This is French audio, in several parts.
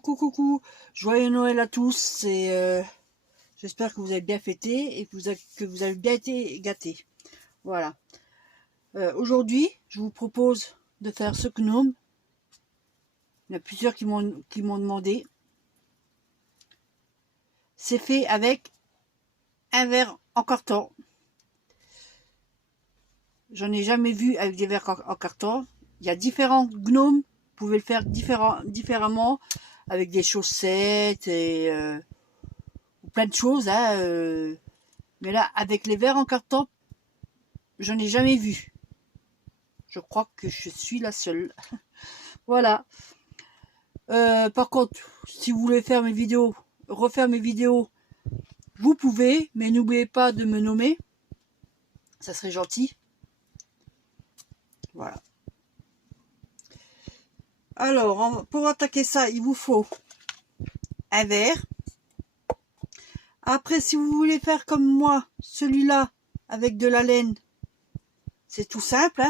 Coucou, joyeux Noël à tous et j'espère que vous avez bien fêté et que vous avez bien été gâtés. Voilà. Aujourd'hui, je vous propose de faire ce gnome. Il y en a plusieurs qui m'ont demandé. C'est fait avec un verre en carton. J'en ai jamais vu avec des verres en carton. Il y a différents gnomes. Vous pouvez le faire différemment avec des chaussettes et plein de choses. Mais là, avec les verres en carton, j'en ai jamais vu. Je crois que je suis la seule. Voilà. Par contre, si vous voulez faire mes vidéos, refaire mes vidéos, vous pouvez, mais n'oubliez pas de me nommer. Ça serait gentil. Voilà. Alors, pour attaquer ça, il vous faut un verre. Après, si vous voulez faire comme moi, celui-là, avec de la laine, c'est tout simple.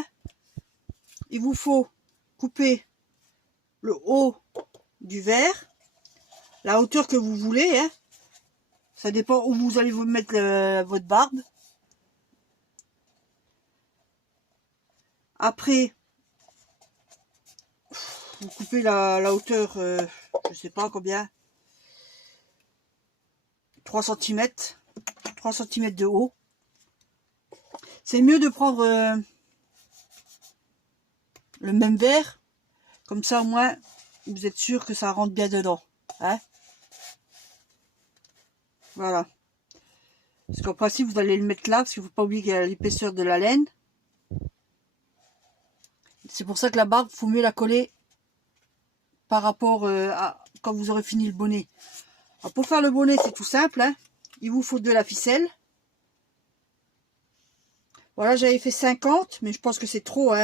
Il vous faut couper le haut du verre, la hauteur que vous voulez. Ça dépend où vous allez vous mettre votre barbe. Après, vous coupez la hauteur, je sais pas combien, 3 cm, 3 cm de haut. C'est mieux de prendre le même verre, comme ça au moins vous êtes sûr que ça rentre bien dedans. Voilà. Parce qu'en principe vous allez le mettre là, parce qu'il ne faut pas oublier qu'il y a l'épaisseur de la laine. C'est pour ça que la barbe, il faut mieux la coller par rapport à quand vous aurez fini le bonnet. Alors pour faire le bonnet, c'est tout simple. Il vous faut de la ficelle. Voilà, j'avais fait 50, mais je pense que c'est trop.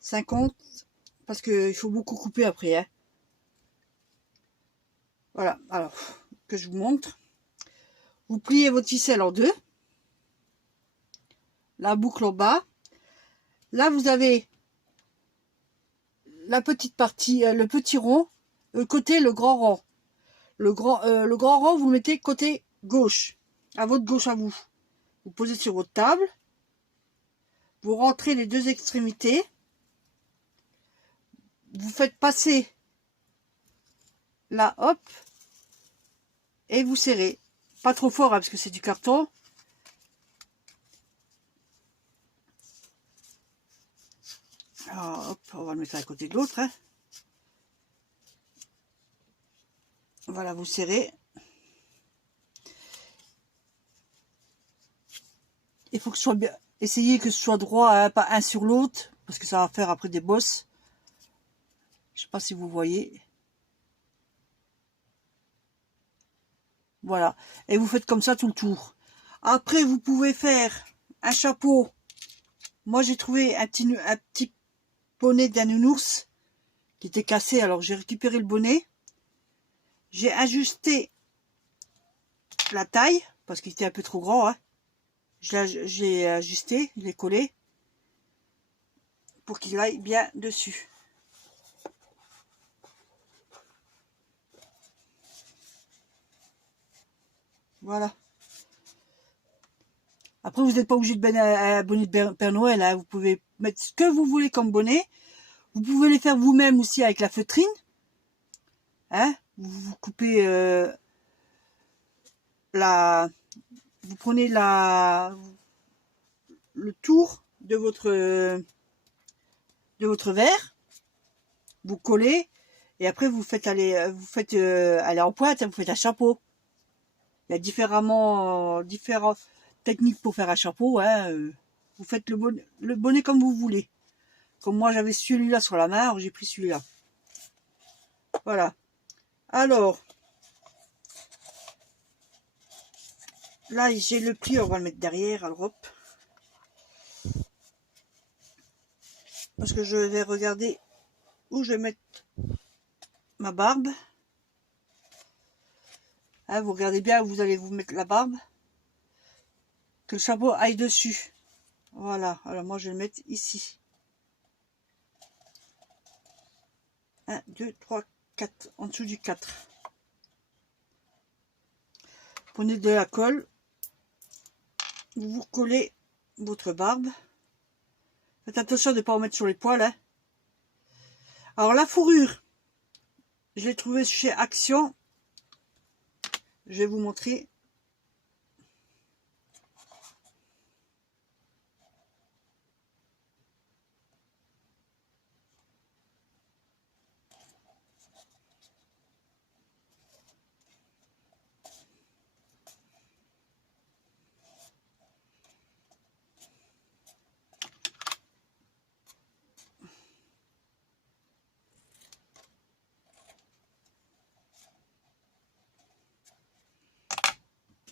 50, parce qu'il faut beaucoup couper après. Voilà, alors, que je vous montre. Vous pliez votre ficelle en deux. La boucle en bas. Là, vous avez la petite partie, le petit rond, côté le grand rond. Le grand rond, vous le mettez côté gauche, à votre gauche à vous. Vous posez sur votre table. Vous rentrez les deux extrémités. Vous faites passer là, hop, et vous serrez. Pas trop fort, parce que c'est du carton. Alors, hop, on va le mettre à côté de l'autre. Voilà, vous serrez. Il faut que ce soit bien. Essayez que ce soit droit, pas un sur l'autre, parce que ça va faire après des bosses. Je sais pas si vous voyez. Voilà. Et vous faites comme ça tout le tour. Après, vous pouvez faire un chapeau. Moi, j'ai trouvé un petit bonnet d'un nounours qui était cassé. Alors, j'ai récupéré le bonnet. J'ai ajusté la taille, parce qu'il était un peu trop grand. J'ai ajusté, je l'ai collé, pour qu'il aille bien dessus. Voilà. Après, vous n'êtes pas obligé de mettre un bonnet de Père Noël. Vous pouvez mettre ce que vous voulez comme bonnet. Vous pouvez les faire vous-même aussi avec la feutrine. Vous coupez vous prenez le tour de votre verre. Vous collez. Et après, vous faites aller en pointe. Vous faites un chapeau. Il y a différentes techniques pour faire un chapeau. Vous faites le bonnet comme vous voulez. Comme moi, j'avais celui-là sur la main, j'ai pris celui-là. Voilà. Alors, là, j'ai le pli, on va le mettre derrière, alors hop. Parce que je vais regarder où je vais mettre ma barbe. Vous regardez bien où vous allez vous mettre la barbe. Que le chapeau aille dessus. Voilà. Alors moi, je vais le mettre ici. 1, 2, 3, 4, en dessous du 4. Prenez de la colle, vous recollez votre barbe. Faites attention de ne pas en mettre sur les poils. Hein. Alors la fourrure, je l'ai trouvée chez Action. Je vais vous montrer.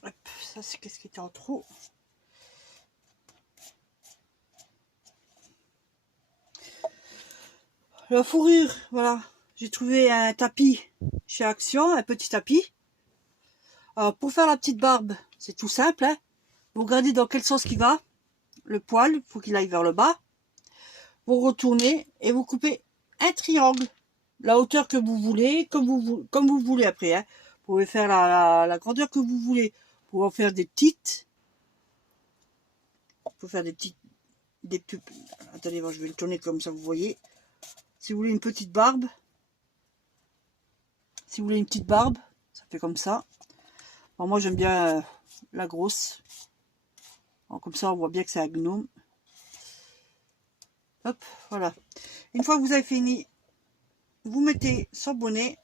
Hop, ça c'est qu'est-ce qui était en trop. La fourrure, voilà. J'ai trouvé un tapis chez Action, un petit tapis. Alors pour faire la petite barbe, c'est tout simple. Hein. Vous regardez dans quel sens il va. Le poil, il faut qu'il aille vers le bas. Vous retournez et vous coupez un triangle. La hauteur que vous voulez, comme vous voulez après. Hein. Vous pouvez faire la grandeur que vous voulez. Vous pouvez en faire des petites. Vous pouvez faire des petites. Attendez, je vais le tourner comme ça, vous voyez. Si vous voulez une petite barbe, si vous voulez une petite barbe, ça fait comme ça. Alors moi j'aime bien la grosse. Alors comme ça on voit bien que c'est un gnome. Hop, voilà. Une fois que vous avez fini, vous mettez son bonnet.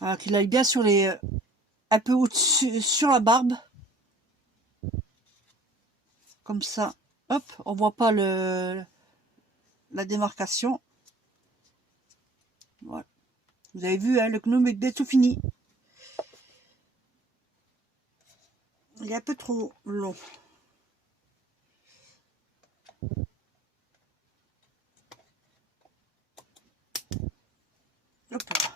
Alors qu'il aille bien sur les... un peu au-dessus, sur la barbe. Comme ça. Hop, on voit pas la démarcation. Voilà. Vous avez vu, hein, le gnome est bientôt fini. Il est un peu trop long. Hop là.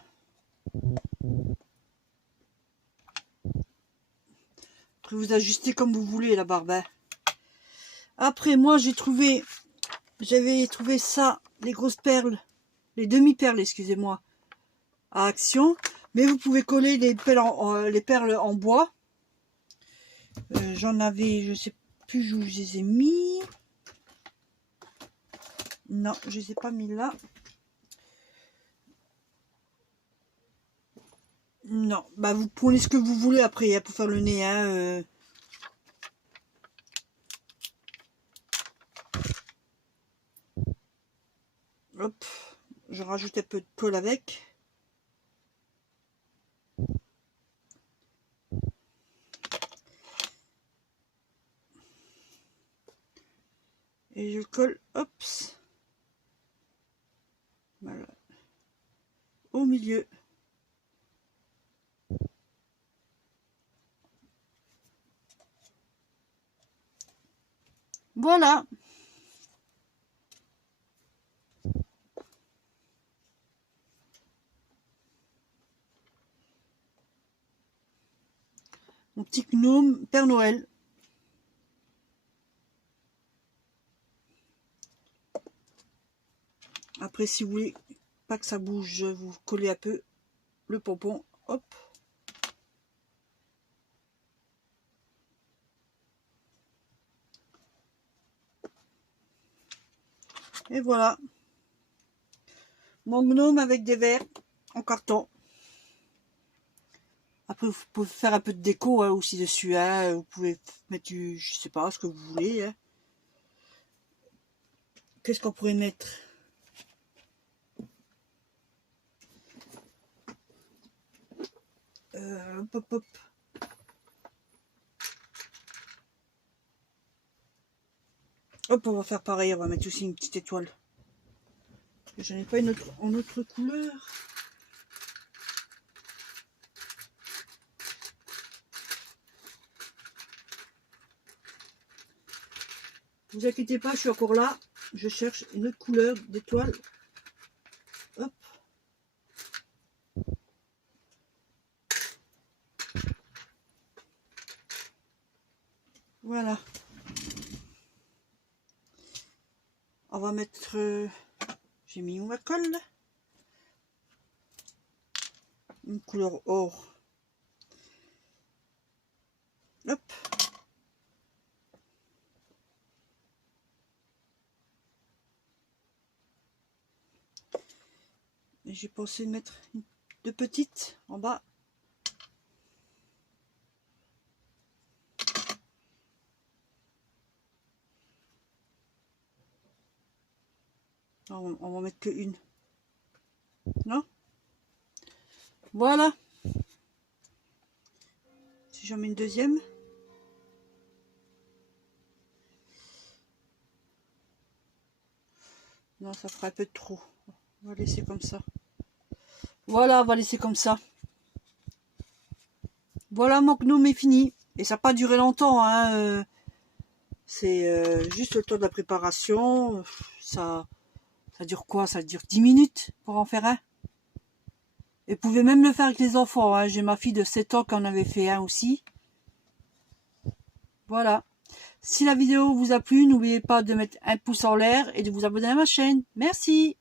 Après vous ajustez comme vous voulez la barbe. Hein. Après moi j'avais trouvé ça, les grosses perles, les demi-perles, excusez-moi, à Action. Mais vous pouvez coller les perles en bois. J'en avais, je sais plus où je les ai mis. Non, je les ai pas mis là. Non, bah vous prenez ce que vous voulez après hein, pour faire le nez. Hein, Hop, je rajoute un peu de colle avec. Et je colle, hop, voilà, au milieu. Voilà. Mon petit gnome Père Noël. Après, si vous voulez pas que ça bouge, vous collez un peu le pompon. Hop. Et voilà. Mon gnome avec des verres en carton. Après, vous pouvez faire un peu de déco hein, aussi dessus. Hein. Vous pouvez mettre du, je sais pas, ce que vous voulez. Hein. Qu'est-ce qu'on pourrait mettre? Hop, hop, hop. Hop, on va faire pareil. On va mettre aussi une petite étoile. J'en ai pas une autre en autre couleur. Ne vous inquiétez pas, je suis encore là. Je cherche une autre couleur d'étoile. Hop. on va mettre... j'ai mis où ma colle là? Une couleur or. Hop. Et j'ai pensé de mettre deux petites en bas. Non, on va mettre que une. Non? Voilà. Si j'en mets une deuxième. Non, ça fera un peu trop. On va laisser comme ça. Voilà, on va laisser comme ça. Voilà, mon gnome est fini. Et ça n'a pas duré longtemps. Hein. C'est juste le temps de la préparation. Ça dure quoi? Ça dure 10 minutes pour en faire un. Et vous pouvez même le faire avec les enfants. Hein. J'ai ma fille de 7 ans qui en avait fait un aussi. Voilà. Si la vidéo vous a plu, n'oubliez pas de mettre un pouce en l'air et de vous abonner à ma chaîne. Merci.